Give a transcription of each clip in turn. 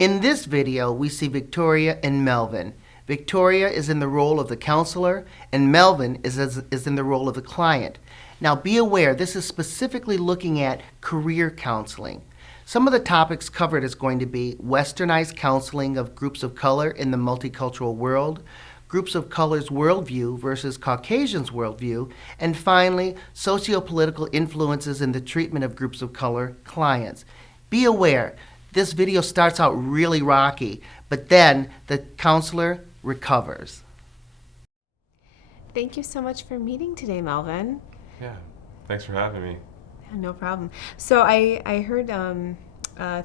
In this video, we see Victoria and Melvin. Victoria is in the role of the counselor, and Melvin is in the role of the client. Now, be aware, this is specifically looking at career counseling. Some of the topics covered is going to be westernized counseling of groups of color in the multicultural world, groups of color's worldview versus Caucasians' worldview, and finally, socio-political influences in the treatment of groups of color clients. Be aware, this video starts out really rocky, but then the counselor recovers. Thank you so much for meeting today, Melvin. Yeah, thanks for having me. Yeah, no problem. So I heard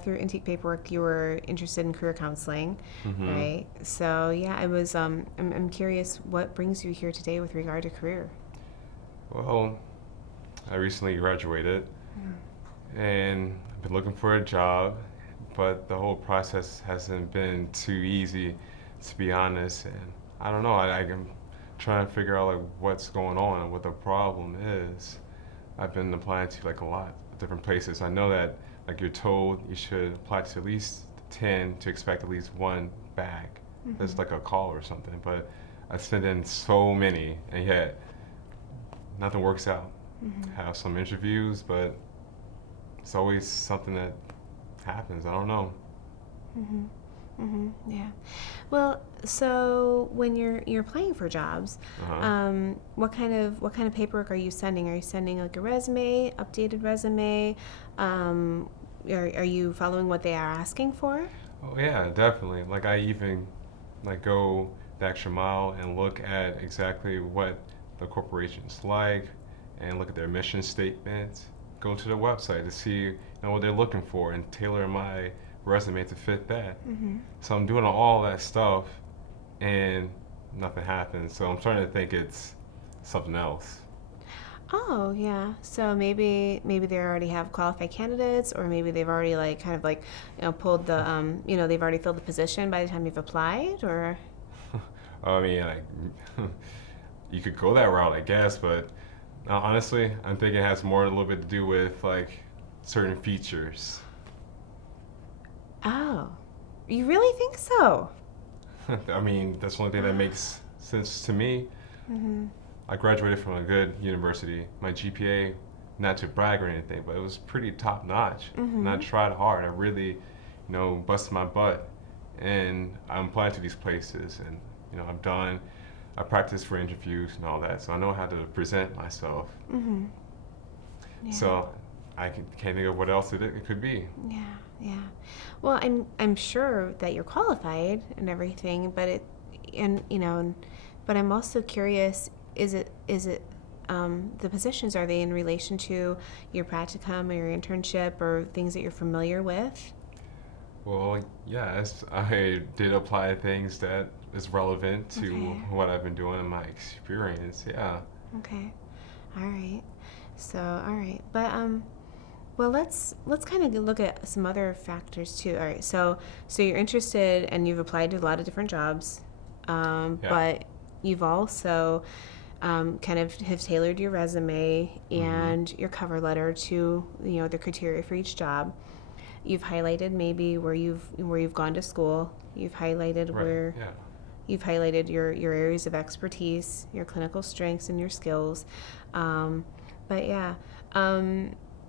through intake paperwork you were interested in career counseling, right? So yeah, I'm curious what brings you here today with regard to career. Well, I recently graduated and I've been looking for a job, but the whole process hasn't been too easy, to be honest. And I don't know, I'm trying to figure out like what's going on and what the problem is. I've been applying to like a lot of different places. I know that like you're told you should apply to at least 10 to expect at least one back. That's like a call or something. But I sent in so many and yet nothing works out. Have some interviews, but it's always something that happens. I don't know. Yeah. Well, so when you're applying for jobs, what kind of paperwork are you sending? Are you sending like a resume, updated resume? Are you following what they are asking for? Oh yeah, definitely. Like I even like go the extra mile and look at exactly what the corporation's like and look at their mission statement. Go to their website to see what they're looking for and tailor my resume to fit that. So I'm doing all that stuff and nothing happens. So I'm starting to think it's something else. Oh, yeah. So maybe they already have qualified candidates, or maybe they've already like kind of like pulled the they've already filled the position by the time you've applied, or I mean, like, you could go that route, I guess, but honestly, I'm thinking it has more a little bit to do with like certain features. oh, you really think so? I mean, that's the only thing that makes sense to me. I graduated from a good university. My GPA, not to brag or anything, but it was pretty top notch. And I tried hard. I really, busted my butt. And I'm applying to these places, and I practiced for interviews and all that, so I know how to present myself. Yeah. So can't think of what else it could be. Yeah, yeah. Well, I'm sure that you're qualified and everything, but but I'm also curious. Is it the positions, are they in relation to your practicum or your internship or things that you're familiar with? Well, yes, I did apply things that is relevant to Okay. what I've been doing in my experience. Yeah. Okay. All right. So, all right. But well, let's kind of look at some other factors too. All right. So you're interested and you've applied to a lot of different jobs. Yeah. But you've also kind of have tailored your resume and your cover letter to the criteria for each job. You've highlighted maybe where you've gone to school. You've highlighted Right. where Yeah. you've highlighted your areas of expertise, your clinical strengths, and your skills. But yeah.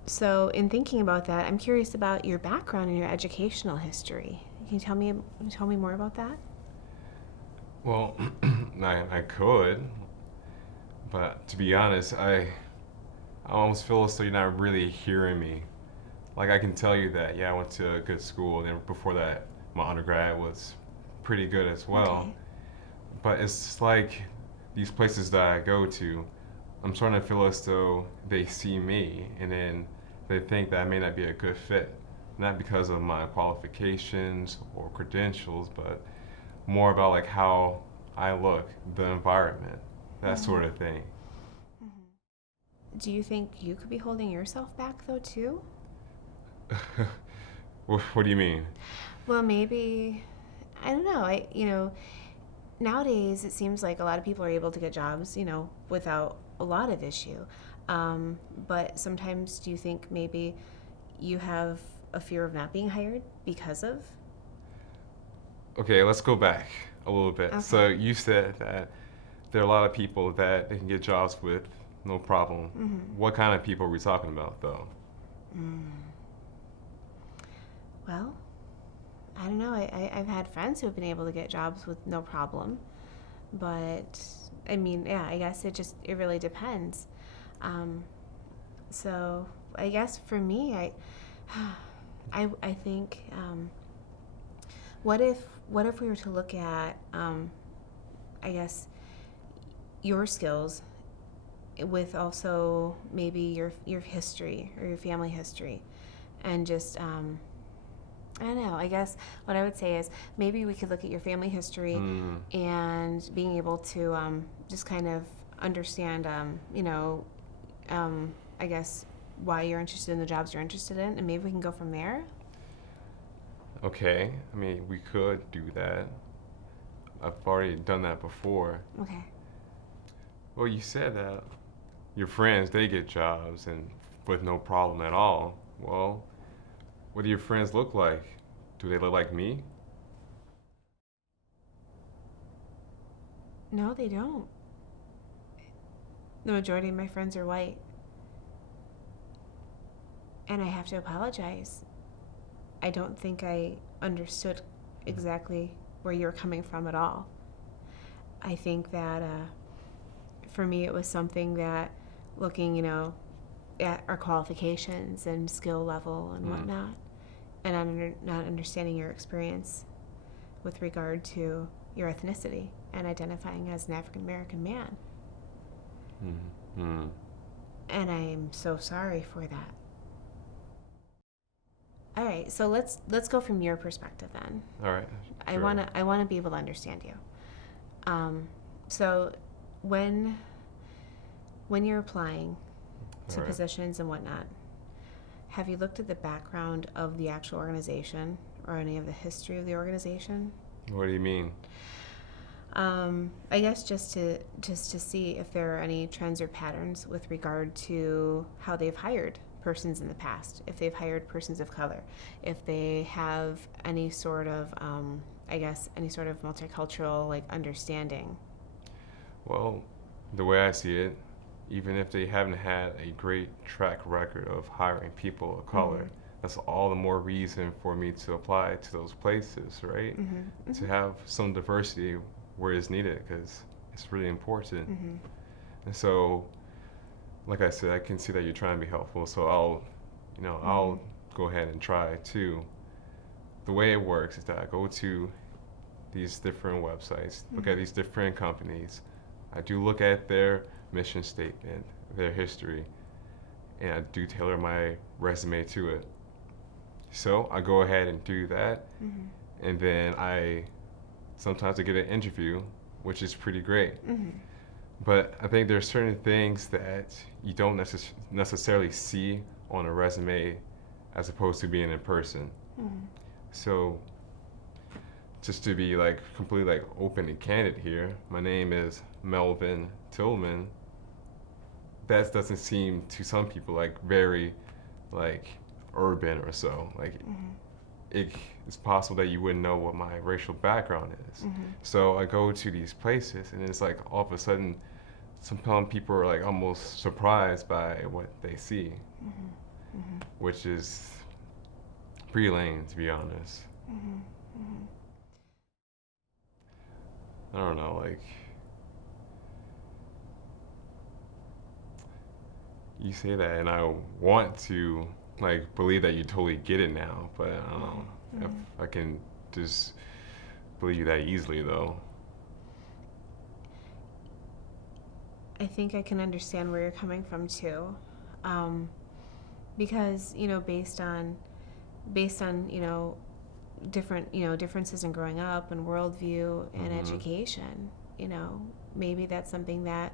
So in thinking about that, I'm curious about your background and your educational history. Can you tell me more about that? Well, I could, but to be honest, I almost feel as though you're not really hearing me. Like I can tell you that, yeah, I went to a good school, and then before that, my undergrad was pretty good as well. Okay. But it's like these places that I go to, I'm starting to feel as though they see me and then they think that I may not be a good fit. Not because of my qualifications or credentials, but more about like how I look, the environment, that sort of thing. Do you think you could be holding yourself back though too? What do you mean? Well, maybe I don't know. Nowadays it seems like a lot of people are able to get jobs, without a lot of issue. But sometimes do you think maybe you have a fear of not being hired because of? Okay, let's go back a little bit. Okay. So you said that there are a lot of people that they can get jobs with no problem. What kind of people are we talking about, though? Well, I don't know. I've had friends who have been able to get jobs with no problem. But, I mean, yeah, I guess it really depends. Um, so, I guess for me, I think, what if we were to look at, I guess, your skills with also maybe your history or your family history, and just I don't know. I guess what I would say is maybe we could look at your family history and being able to just kind of understand, I guess why you're interested in the jobs you're interested in, and maybe we can go from there. Okay, I mean, we could do that. I've already done that before. Okay. Well, you said that your friends, they get jobs and with no problem at all. Well, what do your friends look like? Do they look like me? No, they don't. The majority of my friends are white. And I have to apologize. I don't think I understood exactly where you were coming from at all. I think that for me it was something that looking, at our qualifications and skill level and whatnot, and not understanding your experience with regard to your ethnicity and identifying as an African American man. Mm-hmm. And I'm so sorry for that. All right, so let's go from your perspective then. All right. I sure. wanna be able to understand you. So when you're applying to All right. positions and whatnot, have you looked at the background of the actual organization or any of the history of the organization? What do you mean? I guess just to see if there are any trends or patterns with regard to how they've hired persons in the past, if they've hired persons of color, if they have any sort of, any sort of multicultural understanding. Well, the way I see it, even if they haven't had a great track record of hiring people of color, that's all the more reason for me to apply to those places, right? To have some diversity where it's needed, because it's really important. And so, like I said, I can see that you're trying to be helpful, so I'll go ahead and try too. The way it works is that I go to these different websites, look at these different companies. I do look at their mission statement, their history, and I do tailor my resume to it. So I go ahead and do that, and then sometimes I get an interview, which is pretty great. But I think there's certain things that you don't necessarily see on a resume as opposed to being in person. So just to be completely open and candid here, my name is Melvin Tillman. That doesn't seem to some people very urban or so. It's possible that you wouldn't know what my racial background is. So I go to these places and it's all of a sudden some people are almost surprised by what they see, which is pretty lame, to be honest. I don't know, you say that and I want to believe that you totally get it now, but I don't know if I can just believe that easily though. I think I can understand where you're coming from too, because based on different differences in growing up and worldview and education, maybe that's something that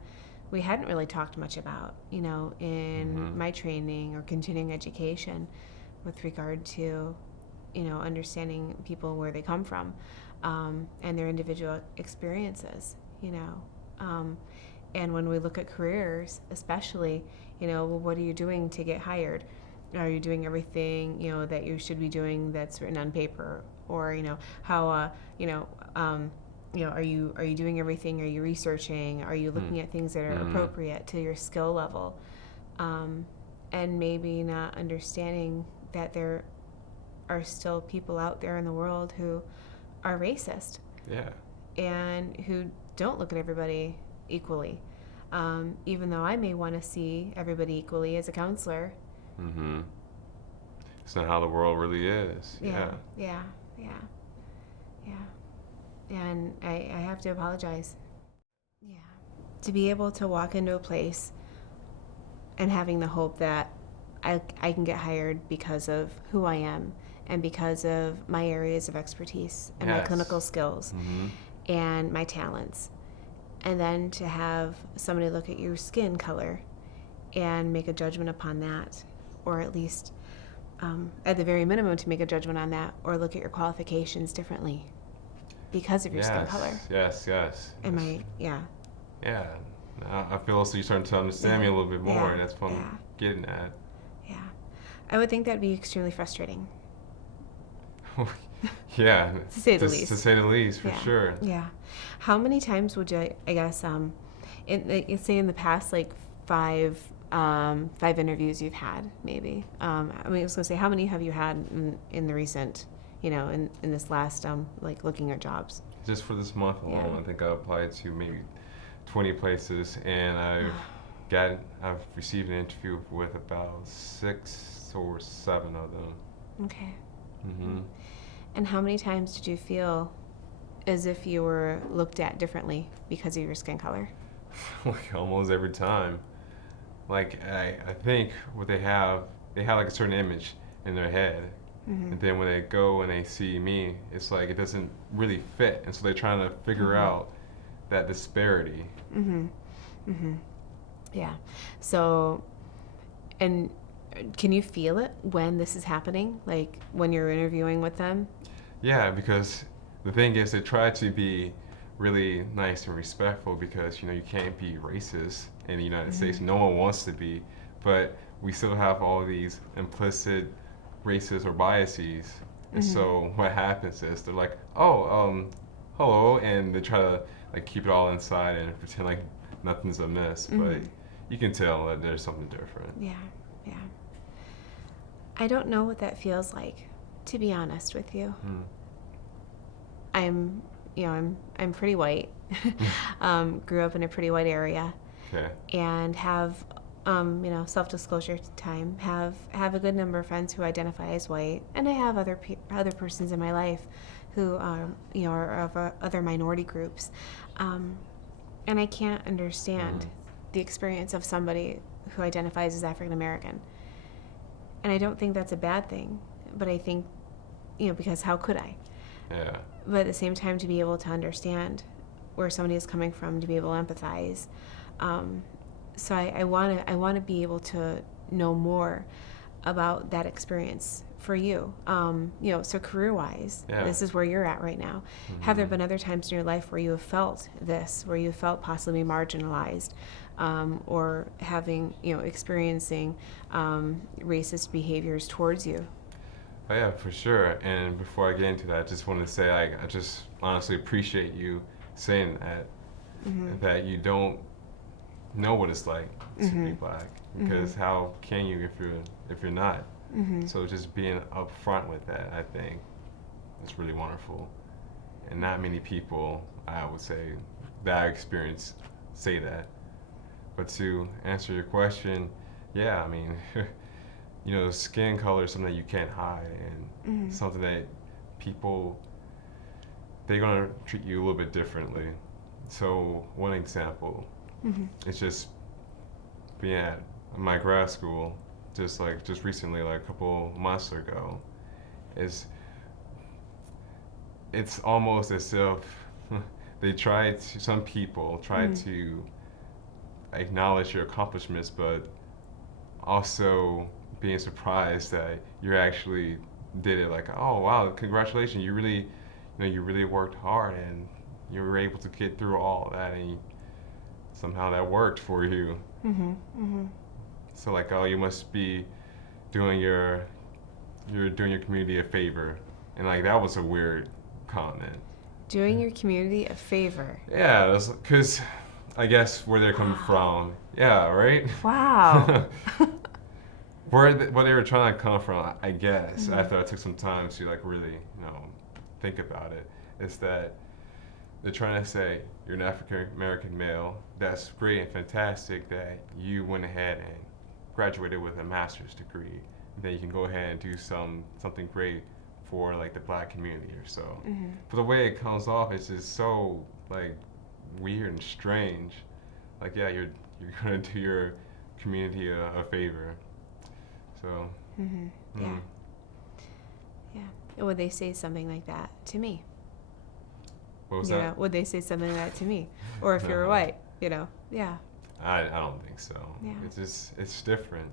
we hadn't really talked much about, in my training or continuing education with regard to, understanding people where they come from, and their individual experiences, and when we look at careers, especially, well, what are you doing to get hired? Are you doing everything, that you should be doing that's written on paper? or how are you doing everything? Are you researching? Are you looking at things that are appropriate to your skill level? And maybe not understanding that there are still people out there in the world who are racist Yeah. and who don't look at everybody equally. Even though I may want to see everybody equally as a counselor. Mm-hmm. It's not how the world really is. Yeah. And I have to apologize. Yeah. To be able to walk into a place and having the hope that I can get hired because of who I am and because of my areas of expertise and my Yes. clinical skills and my talents. And then to have somebody look at your skin color and make a judgment upon that, or at least at the very minimum to make a judgment on that, or look at your qualifications differently because of your skin color. Yes. Am I? Yeah. Yeah. I feel also you're starting to understand me a little bit more, Yeah. and that's what I'm Yeah. getting at. Yeah. I would think that'd be extremely frustrating. Yeah. To say the least. To say the least, for Yeah. sure. Yeah. How many times would you, I guess, say in the past, like five interviews you've had, maybe? I was going to say, how many have you had in the recent, in this last, like looking at jobs? Just for this month alone, Yeah. I think I applied to maybe 20 places, and I've received an interview with about 6 or 7 of them. Okay. Mm-hmm. And how many times did you feel as if you were looked at differently because of your skin color? Like almost every time. Like I think what they have like a certain image in their head, and then when they go and they see me, it's like it doesn't really fit, and so they're trying to figure out that disparity. Yeah. So, and can you feel it when this is happening? Like when you're interviewing with them? Yeah, because the thing is, they try to be really nice and respectful because you can't be racist in the United States. No one wants to be, but we still have all these implicit racist or biases. And so what happens is they're like, oh, hello, and they try to like keep it all inside and pretend like nothing's amiss, but you can tell that there's something different. Yeah. I don't know what that feels like, to be honest with you. I'm pretty white. Grew up in a pretty white area. Okay. And have self-disclosure time, have a good number of friends who identify as white, and I have other persons in my life who are of other minority groups, and I can't understand the experience of somebody who identifies as African American, and I don't think that's a bad thing, but I think because how could I? Yeah. But at the same time, to be able to understand where somebody is coming from, to be able to empathize. So I want to be able to know more about that experience for you. So career-wise, this is where you're at right now. Have there been other times in your life where you have felt this, where you felt possibly marginalized, or having, experiencing racist behaviors towards you? Oh yeah, for sure. And before I get into that, I just want to say I just honestly appreciate you saying that you don't know what it's like to be black, because how can you if you're not? So just being upfront with that, I think, is really wonderful. And not many people, I would say, that I experience say that. But to answer your question, yeah, I mean, skin color is something that you can't hide, and something that people, they're gonna treat you a little bit differently. So one example, it's just being at my grad school, just recently, like a couple months ago, it's almost as if some people try to acknowledge your accomplishments, but also being surprised that you actually did it. Like, oh wow, congratulations! You really worked hard, and you were able to get through all that, and somehow that worked for you. So like, oh, you must be doing your community a favor and like that was a weird comment. Doing your community a favor. Yeah, because I guess where they're coming from. Yeah, right. Wow. Where they were trying to come from, I guess, after I took some time to like really, think about it, is that they're trying to say you're an African American male. That's great and fantastic that you went ahead and graduated with a master's degree. Then you can go ahead and do something great for like the black community or so. But the way it comes off is just so like weird and strange. Like, yeah, you're gonna do your community a favor. So. Yeah. Yeah. Would they say something like that to me? What was You that? know, would they say something like that to me? Or if you were white, yeah. I don't think so. Yeah. It's different.